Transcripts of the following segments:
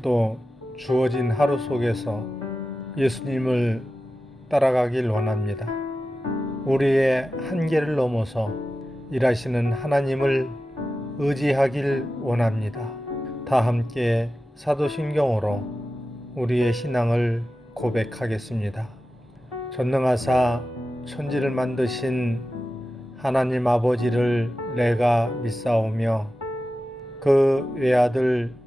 오늘도 주어진 하루 속에서 예수님을 따라가길 원합니다. 우리의 한계를 넘어서 일하시는 하나님을 의지하길 원합니다. 다 함께 사도신경으로 우리의 신앙을 고백하겠습니다. 전능하사 천지를 만드신 하나님 아버지를 내가 믿사오며 그 외아들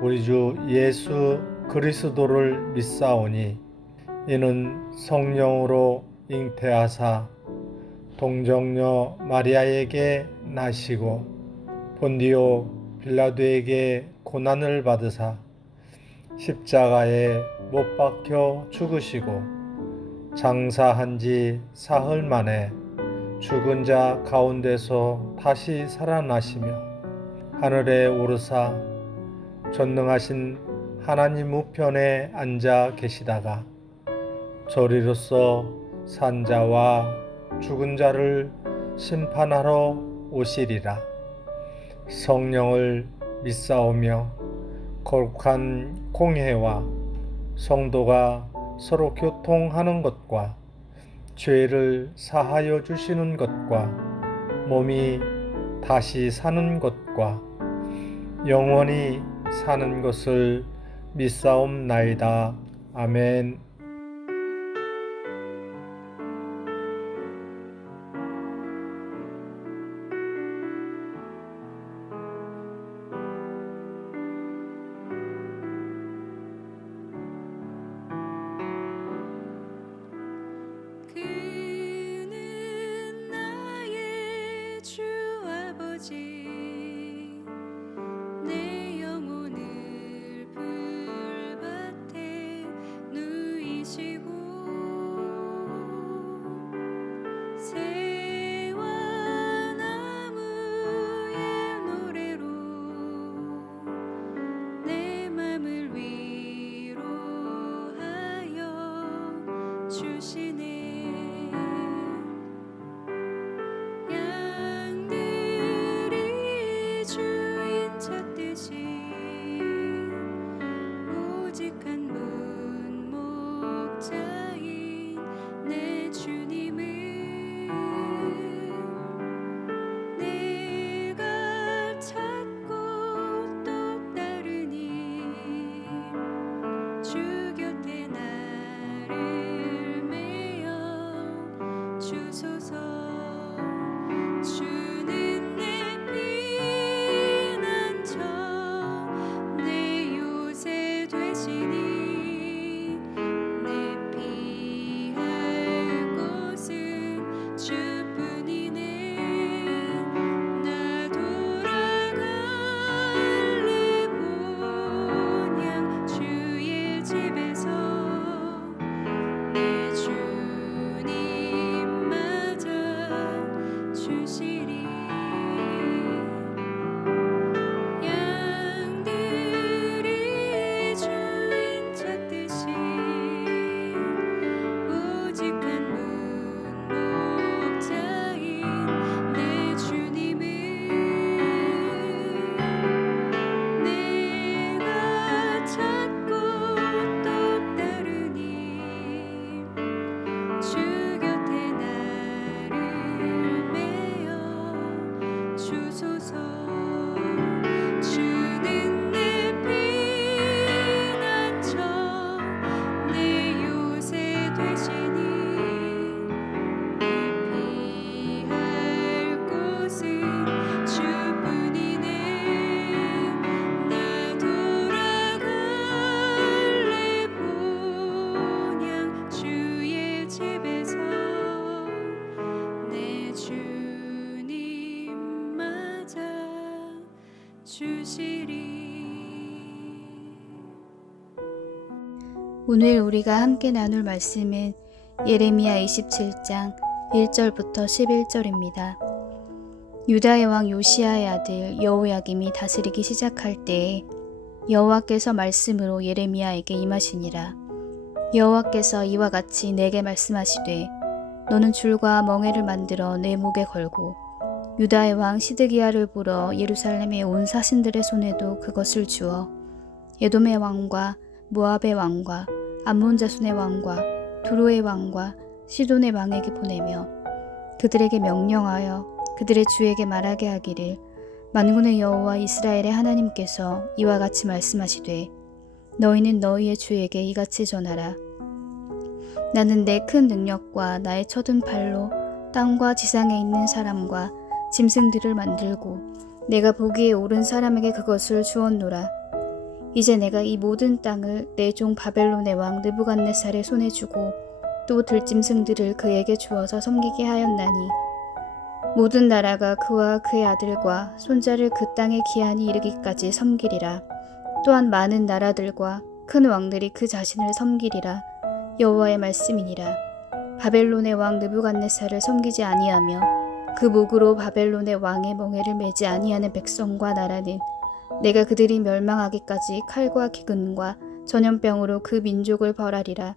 우리 주 예수 그리스도를 믿사오니 이는 성령으로 잉태하사 동정녀 마리아에게 나시고 본디오 빌라도에게 고난을 받으사 십자가에 못 박혀 죽으시고 장사한 지 사흘 만에 죽은 자 가운데서 다시 살아나시며 하늘에 오르사 전능하신 하나님 우편에 앉아 계시다가 저리로서 산 자와 죽은 자를 심판하러 오시리라. 성령을 믿사오며 거룩한 공회와 성도가 서로 교통하는 것과 죄를 사하여 주시는 것과 몸이 다시 사는 것과 영원히 사는 것을 믿사옵나이다. 아멘. 그는 나의 주 아버지 내 영혼을 불밭에 누이시고 새와 나무의 노래로 내 맘을 위로하여 주시네. 양들이 주인 찾듯이 오직 한 분 목자인 내 주님을 내가 찾고 또 따르니 주 곁에 나를 메어 주소서. 주는 내 피난처 내 요새 되시니 내 피할 곳은 주뿐이네. 나 돌아갈래 본향 주의 집에서 내 주님 맞아 주시리. 양들이 주인 찾듯이 오직 한 분 목자인 내 주님을 내가 찾고 또 따르니 주 곁에 나를 메어 주소서. 주는 내 피난처 내 요새 되시니 내 피할 곳은 주뿐이네. 나 돌아갈래 본향 주의 집에서 내 주님 맞아 주시리. 오늘 우리가 함께 나눌 말씀은 예레미야 27장 1절부터 11절입니다. 유다의 왕 요시야의 아들 여호야김이 다스리기 시작할 때에 여호와께서 말씀으로 예레미야에게 임하시니라. 여호와께서 이와 같이 내게 말씀하시되 너는 줄과 멍에를 만들어 내 목에 걸고 유다의 왕 시드기야를 불어 예루살렘의 온 사신들의 손에도 그것을 주어 에돔의 왕과 모압의 왕과 암몬 자손의 왕과 두로의 왕과 시돈의 왕에게 보내며 그들에게 명령하여 그들의 주에게 말하게 하기를 만군의 여호와 이스라엘의 하나님께서 이와 같이 말씀하시되 너희는 너희의 주에게 이같이 전하라. 나는 내 큰 능력과 나의 쳐든 팔로 땅과 지상에 있는 사람과 짐승들을 만들고 내가 보기에 옳은 사람에게 그것을 주었노라. 이제 내가 이 모든 땅을 내 종 바벨론의 왕 느부갓네살의 손에 주고 또 들짐승들을 그에게 주어서 섬기게 하였나니 모든 나라가 그와 그의 아들과 손자를 그 땅에 기한이 이르기까지 섬기리라. 또한 많은 나라들과 큰 왕들이 그 자신을 섬기리라. 여호와의 말씀이니라. 바벨론의 왕 느부갓네살을 섬기지 아니하며 그 목으로 바벨론의 왕의 멍에를 매지 아니하는 백성과 나라는 내가 그들이 멸망하기까지 칼과 기근과 전염병으로 그 민족을 벌하리라.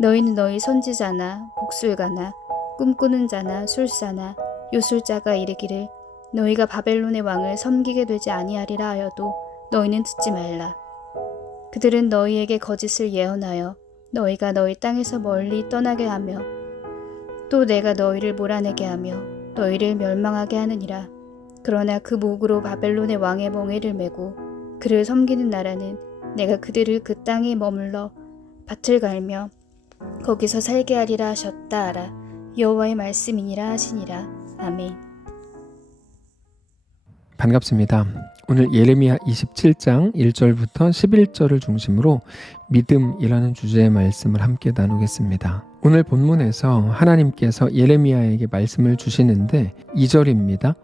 너희는 너희 선지자나 복술가나 꿈꾸는 자나 술사나 요술자가 이르기를 너희가 바벨론의 왕을 섬기게 되지 아니하리라 하여도 너희는 듣지 말라. 그들은 너희에게 거짓을 예언하여 너희가 너희 땅에서 멀리 떠나게 하며 또 내가 너희를 몰아내게 하며 너희를 멸망하게 하느니라. 그러나 그 목으로 바벨론의 왕의 멍에를 메고 그를 섬기는 나라는 내가 그들을 그 땅에 머물러 밭을 갈며 거기서 살게 하리라 하셨다 하라. 여호와의 말씀이니라 하시니라. 아멘. 반갑습니다. 오늘 예레미야 27장 1절부터 11절을 중심으로 믿음이라는 주제의 말씀을 함께 나누겠습니다. 오늘 본문에서 하나님께서 예레미야에게 말씀을 주시는데 2절입니다.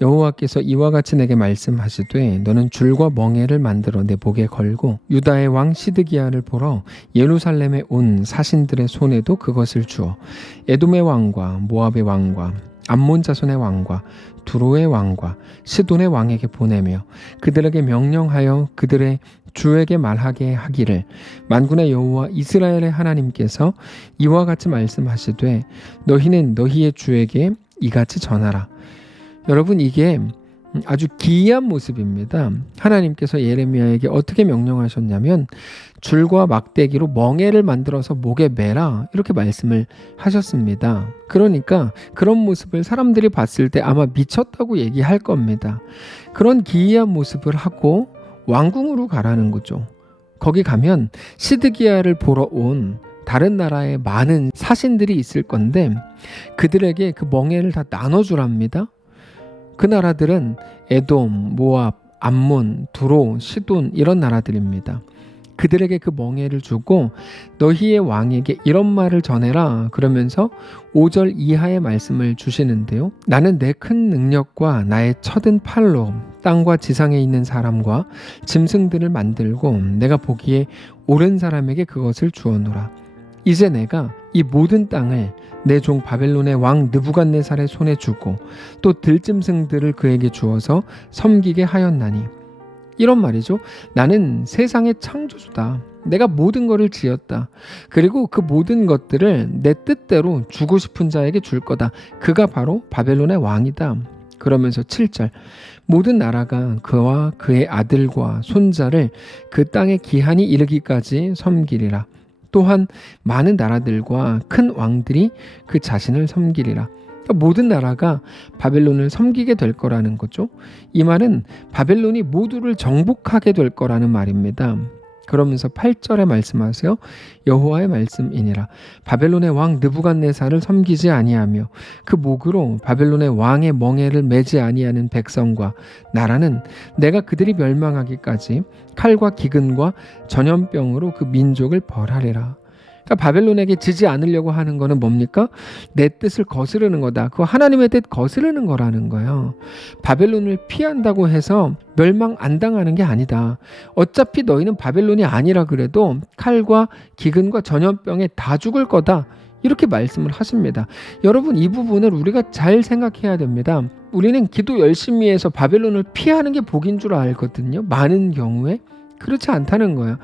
여호와께서 이와 같이 내게 말씀하시되 너는 줄과 멍에를 만들어 내 목에 걸고 유다의 왕 시드기야를 보러 예루살렘에 온 사신들의 손에도 그것을 주어 에돔의 왕과 모압의 왕과 암몬 자손의 왕과 두로의 왕과 시돈의 왕에게 보내며 그들에게 명령하여 그들의 주에게 말하게 하기를 만군의 여호와 이스라엘의 하나님께서 이와 같이 말씀하시되 너희는 너희의 주에게 이같이 전하라. 여러분, 이게 아주 기이한 모습입니다. 하나님께서 예레미야에게 어떻게 명령하셨냐면 줄과 막대기로 멍에를 만들어서 목에 매라 이렇게 말씀을 하셨습니다. 그러니까 그런 모습을 사람들이 봤을 때 아마 미쳤다고 얘기할 겁니다. 그런 기이한 모습을 하고 왕궁으로 가라는 거죠. 거기 가면 시드기야를 보러 온 다른 나라의 많은 사신들이 있을 건데 그들에게 그 멍에를 다 나눠주랍니다. 그 나라들은 에돔, 모압, 암몬, 두로, 시돈 이런 나라들입니다. 그들에게 그 멍에를 주고 너희의 왕에게 이런 말을 전해라 그러면서 5절 이하의 말씀을 주시는데요. 나는 내 큰 능력과 나의 쳐든 팔로 땅과 지상에 있는 사람과 짐승들을 만들고 내가 보기에 옳은 사람에게 그것을 주었노라. 이제 내가 이 모든 땅을 내 종 바벨론의 왕 느부갓네살의 손에 주고 또 들짐승들을 그에게 주어서 섬기게 하였나니 이런 말이죠. 나는 세상의 창조주다. 내가 모든 것을 지었다. 그리고 그 모든 것들을 내 뜻대로 주고 싶은 자에게 줄 거다. 그가 바로 바벨론의 왕이다. 그러면서 7절 모든 나라가 그와 그의 아들과 손자를 그 땅의 기한이 이르기까지 섬기리라. 또한 많은 나라들과 큰 왕들이 그 자신을 섬기리라. 그러니까 모든 나라가 바벨론을 섬기게 될 거라는 거죠. 이 말은 바벨론이 모두를 정복하게 될 거라는 말입니다. 그러면서 8절에 말씀하세요. 여호와의 말씀이니라. 바벨론의 왕 느부갓네살을 섬기지 아니하며 그 목으로 바벨론의 왕의 멍에를 매지 아니하는 백성과 나라는 내가 그들이 멸망하기까지 칼과 기근과 전염병으로 그 민족을 벌하리라. 그러니까 바벨론에게 지지 않으려고 하는 거는 뭡니까? 내 뜻을 거스르는 거다. 그거 하나님의 뜻 거스르는 거라는 거예요. 바벨론을 피한다고 해서 멸망 안 당하는 게 아니다. 어차피 너희는 바벨론이 아니라 그래도 칼과 기근과 전염병에 다 죽을 거다. 이렇게 말씀을 하십니다. 여러분, 이 부분을 우리가 잘 생각해야 됩니다. 우리는 기도 열심히 해서 바벨론을 피하는 게 복인 줄 알거든요. 많은 경우에. 그렇지 않다는 거예요.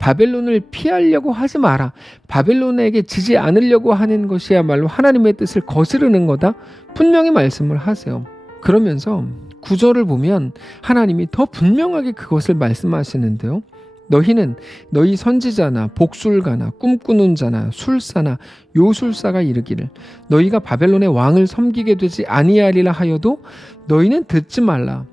바벨론을 피하려고 하지 마라. 바벨론에게 지지 않으려고 하는 것이야말로 하나님의 뜻을 거스르는 거다. 분명히 말씀을 하세요. 그러면서 9절을 보면 하나님이 더 분명하게 그것을 말씀하시는데요. 너희는 너희 선지자나 복술가나 꿈꾸는 자나 술사나 요술사가 이르기를 너희가 바벨론의 왕을 섬기게 되지 아니하리라 하여도 너희는 듣지 말라.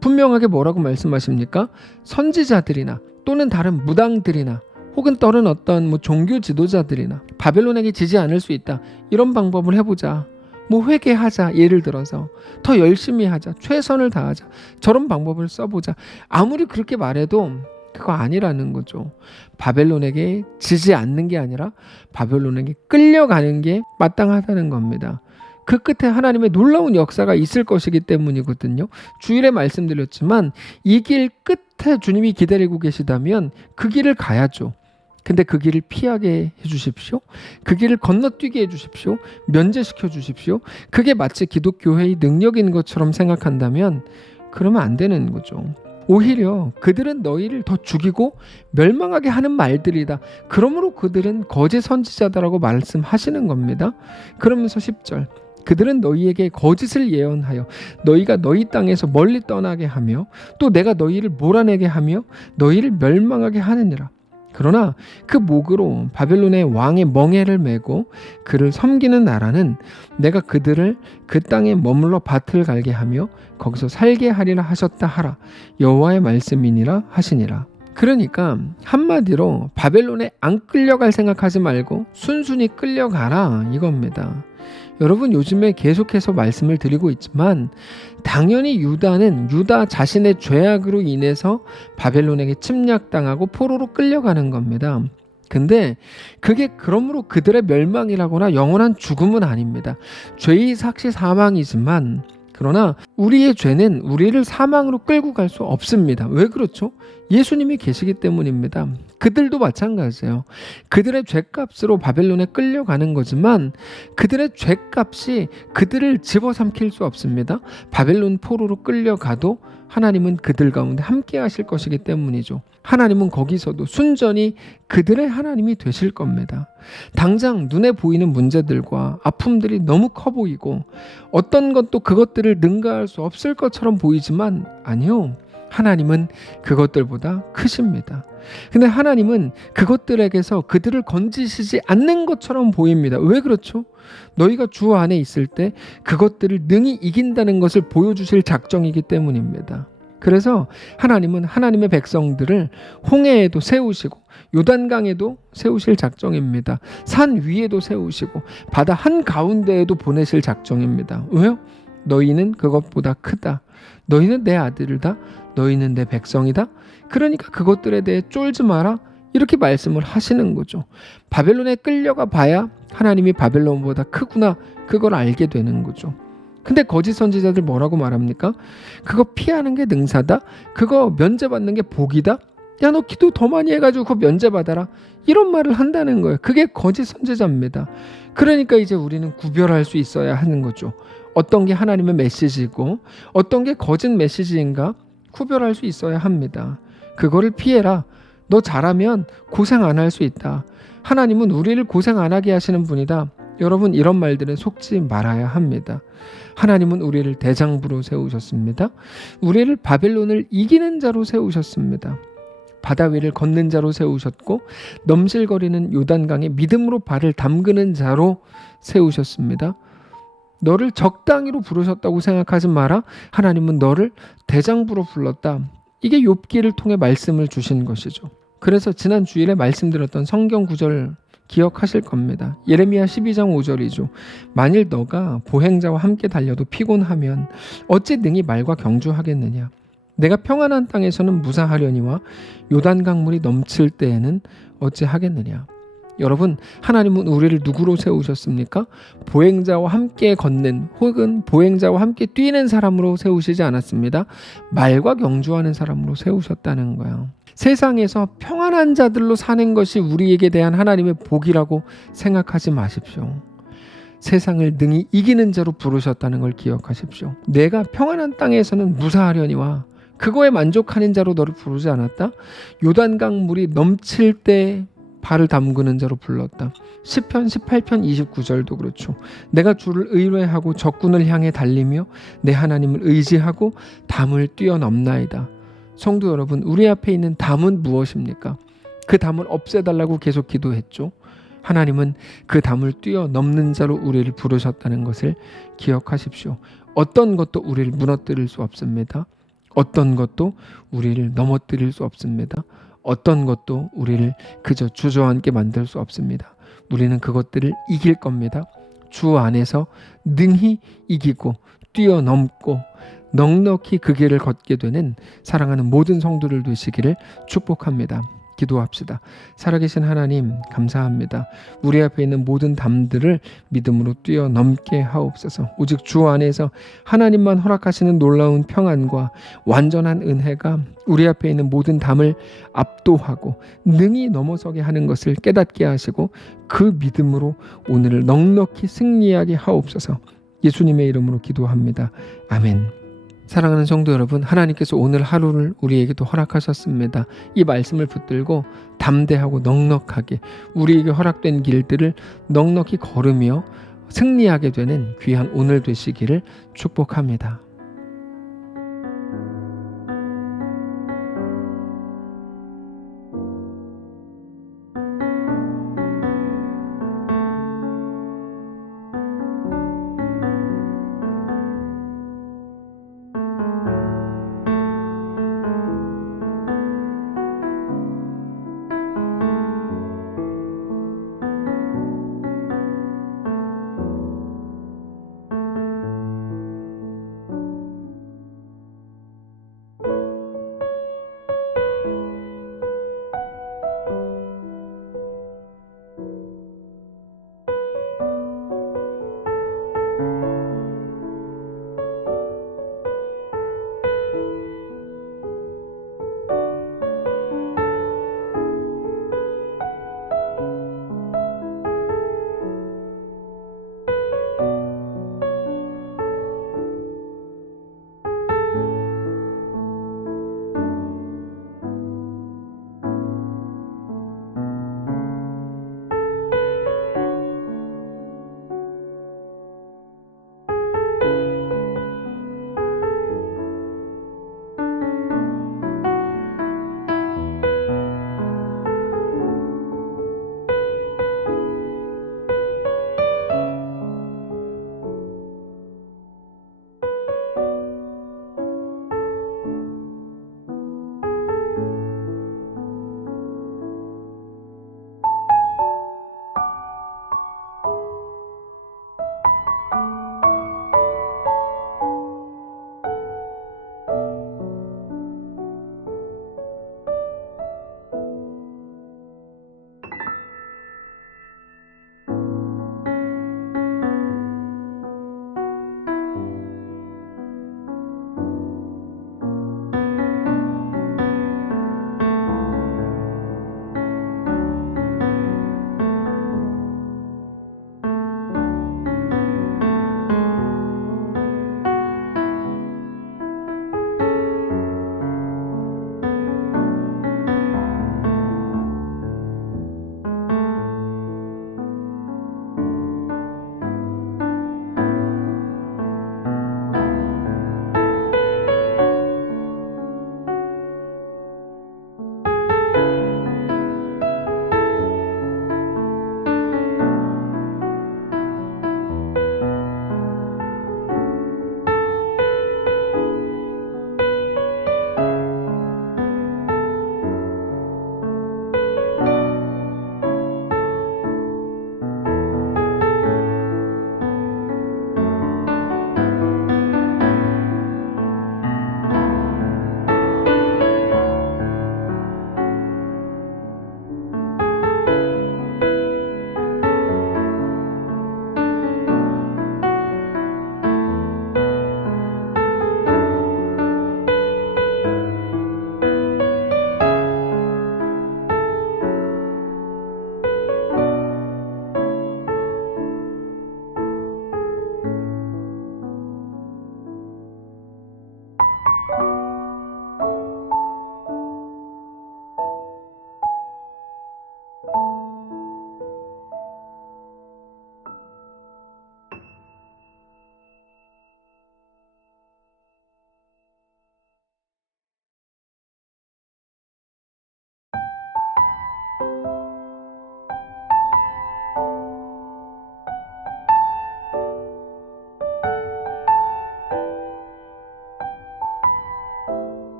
분명하게 뭐라고 말씀하십니까? 선지자들이나 또는 다른 무당들이나 혹은 다른 어떤 종교 지도자들이나 바벨론에게 지지 않을 수 있다. 이런 방법을 해보자. 회개하자. 예를 들어서 더 열심히 하자. 최선을 다하자. 저런 방법을 써보자. 아무리 그렇게 말해도 그거 아니라는 거죠. 바벨론에게 지지 않는 게 아니라 바벨론에게 끌려가는 게 마땅하다는 겁니다. 그 끝에 하나님의 놀라운 역사가 있을 것이기 때문이거든요. 주일에 말씀드렸지만 이 길 끝에 주님이 기다리고 계시다면 그 길을 가야죠. 근데 그 길을 피하게 해주십시오. 그 길을 건너뛰게 해주십시오. 면제시켜 주십시오. 그게 마치 기독교회의 능력인 것처럼 생각한다면 그러면 안 되는 거죠. 오히려 그들은 너희를 더 죽이고 멸망하게 하는 말들이다. 그러므로 그들은 거짓 선지자다라고 말씀하시는 겁니다. 그러면서 10절 그들은 너희에게 거짓을 예언하여 너희가 너희 땅에서 멀리 떠나게 하며 또 내가 너희를 몰아내게 하며 너희를 멸망하게 하느니라. 그러나 그 목으로 바벨론의 왕의 멍에를 메고 그를 섬기는 나라는 내가 그들을 그 땅에 머물러 밭을 갈게 하며 거기서 살게 하리라 하셨다 하라. 여호와의 말씀이니라 하시니라. 그러니까 한마디로 바벨론에 안 끌려갈 생각하지 말고 순순히 끌려가라 이겁니다. 여러분 요즘에 계속해서 말씀을 드리고 있지만 당연히 유다는 유다 자신의 죄악으로 인해서 바벨론에게 침략당하고 포로로 끌려가는 겁니다. 근데 그게 그러므로 그들의 멸망이라거나 영원한 죽음은 아닙니다. 죄의 삭시 사망이지만 그러나 우리의 죄는 우리를 사망으로 끌고 갈 수 없습니다. 왜 그렇죠? 예수님이 계시기 때문입니다. 그들도 마찬가지예요. 그들의 죄값으로 바벨론에 끌려가는 거지만 그들의 죄값이 그들을 집어삼킬 수 없습니다. 바벨론 포로로 끌려가도 하나님은 그들 가운데 함께 하실 것이기 때문이죠. 하나님은 거기서도 순전히 그들의 하나님이 되실 겁니다. 당장 눈에 보이는 문제들과 아픔들이 너무 커 보이고 어떤 것도 그것들을 능가할 수 없을 것처럼 보이지만 아니요. 하나님은 그것들보다 크십니다. 근데 하나님은 그것들에게서 그들을 건지시지 않는 것처럼 보입니다. 왜 그렇죠? 너희가 주 안에 있을 때 그것들을 능히 이긴다는 것을 보여주실 작정이기 때문입니다. 그래서 하나님은 하나님의 백성들을 홍해에도 세우시고 요단강에도 세우실 작정입니다. 산 위에도 세우시고 바다 한가운데에도 보내실 작정입니다. 왜요? 너희는 그것보다 크다. 너희는 내 아들이다. 너희는 내 백성이다. 그러니까 그것들에 대해 쫄지 마라. 이렇게 말씀을 하시는 거죠. 바벨론에 끌려가 봐야 하나님이 바벨론보다 크구나. 그걸 알게 되는 거죠. 근데 거짓 선지자들 뭐라고 말합니까? 그거 피하는 게 능사다. 그거 면제받는 게 복이다. 야, 너 기도 더 많이 해가지고 그거 면제받아라. 이런 말을 한다는 거예요. 그게 거짓 선지자입니다. 그러니까 이제 우리는 구별할 수 있어야 하는 거죠. 어떤 게 하나님의 메시지고 어떤 게 거짓 메시지인가 구별할 수 있어야 합니다. 그거를 피해라. 너 잘하면 고생 안 할 수 있다. 하나님은 우리를 고생 안 하게 하시는 분이다. 여러분 이런 말들은 속지 말아야 합니다. 하나님은 우리를 대장부로 세우셨습니다. 우리를 바벨론을 이기는 자로 세우셨습니다. 바다 위를 걷는 자로 세우셨고 넘실거리는 요단강에 믿음으로 발을 담그는 자로 세우셨습니다. 너를 적당히로 부르셨다고 생각하지 마라. 하나님은 너를 대장부로 불렀다. 이게 욥기를 통해 말씀을 주신 것이죠. 그래서 지난 주일에 말씀드렸던 성경 구절 기억하실 겁니다. 예레미야 12장 5절이죠. 만일 너가 보행자와 함께 달려도 피곤하면 어찌 능히 말과 경주하겠느냐. 내가 평안한 땅에서는 무사하려니와 요단강 물이 넘칠 때에는 어찌 하겠느냐. 여러분 하나님은 우리를 누구로 세우셨습니까? 보행자와 함께 걷는 혹은 보행자와 함께 뛰는 사람으로 세우시지 않았습니다. 말과 경주하는 사람으로 세우셨다는 거예요. 세상에서 평안한 자들로 사는 것이 우리에게 대한 하나님의 복이라고 생각하지 마십시오. 세상을 능히 이기는 자로 부르셨다는 걸 기억하십시오. 내가 평안한 땅에서는 무사하려니와 그거에 만족하는 자로 너를 부르지 않았다? 요단강 물이 넘칠 때 발을 담그는 자로 불렀다. 시편 18편 29절도 그렇죠. 내가 주를 의뢰하고 적군을 향해 달리며 내 하나님을 의지하고 담을 뛰어넘나이다. 성도 여러분, 우리 앞에 있는 담은 무엇입니까? 그 담을 없애달라고 계속 기도했죠. 하나님은 그 담을 뛰어넘는 자로 우리를 부르셨다는 것을 기억하십시오. 어떤 것도 우리를 무너뜨릴 수 없습니다. 어떤 것도 우리를 넘어뜨릴 수 없습니다. 어떤 것도 우리를 그저 주저앉게 만들 수 없습니다. 우리는 그것들을 이길 겁니다. 주 안에서 능히 이기고 뛰어넘고 넉넉히 그 길을 걷게 되는 사랑하는 모든 성도들 되시기를 축복합니다. 기도합시다. 살아계신 하나님 감사합니다. 우리 앞에 있는 모든 담들을 믿음으로 뛰어넘게 하옵소서. 오직 주 안에서 하나님만 허락하시는 놀라운 평안과 완전한 은혜가 우리 앞에 있는 모든 담을 압도하고 능히 넘어서게 하는 것을 깨닫게 하시고 그 믿음으로 오늘을 넉넉히 승리하게 하옵소서. 예수님의 이름으로 기도합니다. 아멘. 사랑하는 성도 여러분, 하나님께서 오늘 하루를 우리에게도 허락하셨습니다. 이 말씀을 붙들고 담대하고 넉넉하게 우리에게 허락된 길들을 넉넉히 걸으며 승리하게 되는 귀한 오늘 되시기를 축복합니다.